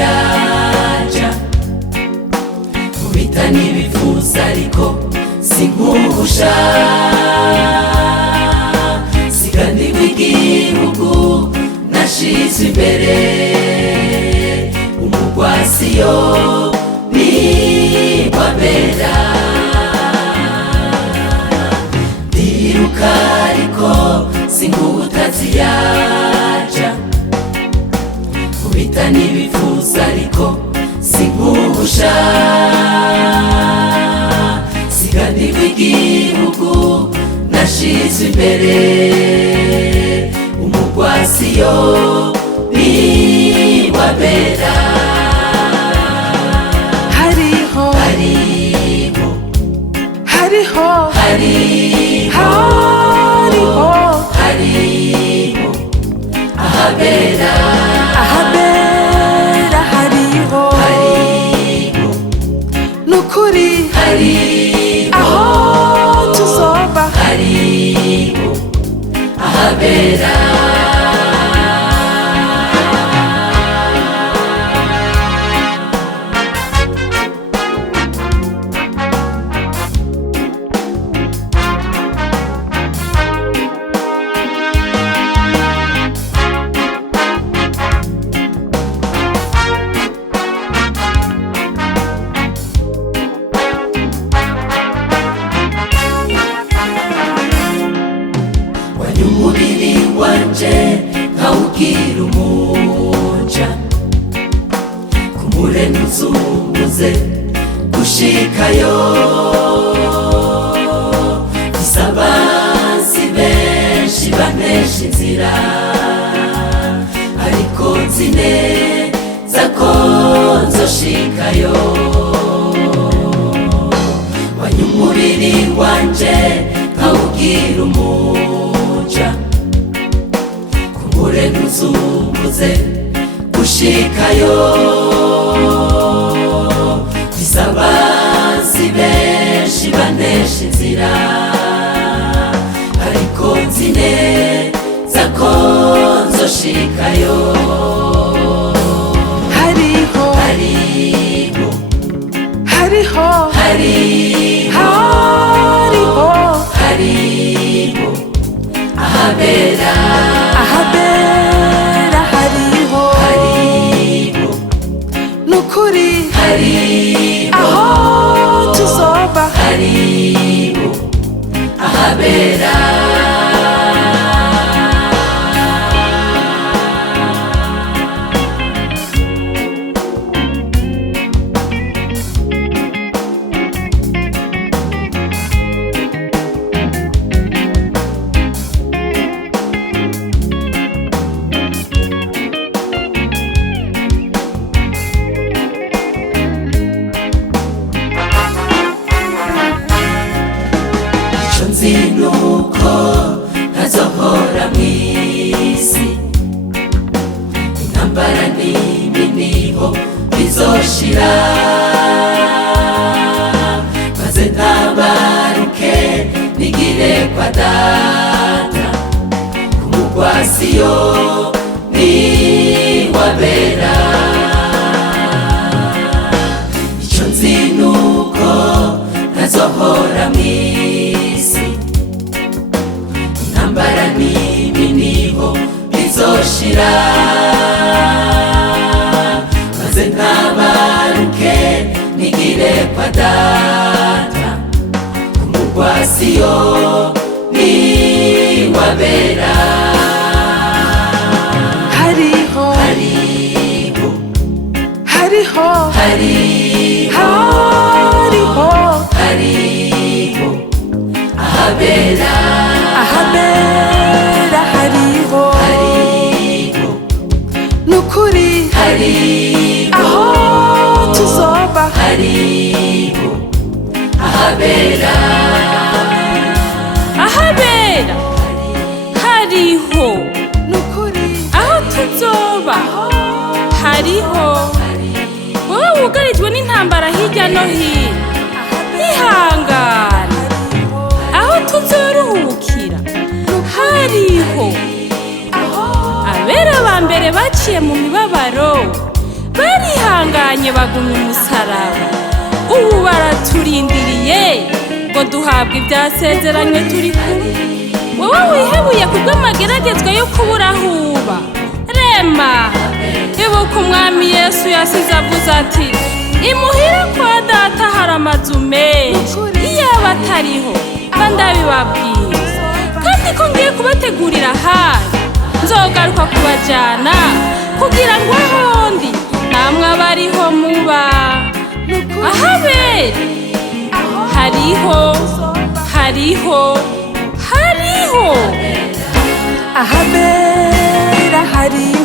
yaja kubita n'ibifuza ariko sinkubusha siganirwa igihugu nashize imbere umugwasiyo nibabera ndiruka ariko sinkutazi yaja kubita n'ibifuza ariko sinkubusha siganirwa igihugu nashize imbere umugwasiyo nibabera hariho ahabera hariho nukuri aho tuzoba hariho ahabera umubiri wanje nkawugira umuja kumure ntuzumuze gushikayo isabansi benshi banesha inzira ariko nzi neza ko nzoshikayo wanya umubiri wanje nkawugira umuja kumure ntuzumuze gushikayo isabansi benshi banesha inzira ariko nzi neza ko nzoshikayo hariho ahabera hariho nukuri aho tuzoba hariho ahabera nzi nuko ntazohora mw'isi intambara n'ibiniho bizoshira maze ntabaruke nigire kwa data kumugwasiyo niwabera ico nzi nuko ntazohora mw'isi intambara n'ibiniho bizoshira maze ntabaruke nigire kwa data kumugwasiyo niwabera hariho ahabera hariho nukuri aho tuzoba hariho ahabera hariho nukuri aho tuzoba hariho wowe wugarijwe n'intambara hirya no hino ihangane aho tuzoruhukira hariho abera ba mbere baciye mu mibabaro barihanganye bagumya umusaraba, ubu baraturindiriye ngo duhabwe ibyasezeranywe turi kumwe. Wowe wihebuye kubw'amageragezwa yo kubura aho uba, rema ibuka umwami Yesu yasize avuze ati imuhira kwa data hari amazu menshi, iyo batariho mba ndabibabwira, kandi ko ngiye kubategurira ahandi nzogaruka kubajyana kugira ngo ahondi namwe abariho muba. Ahabera hariho ahabera hariho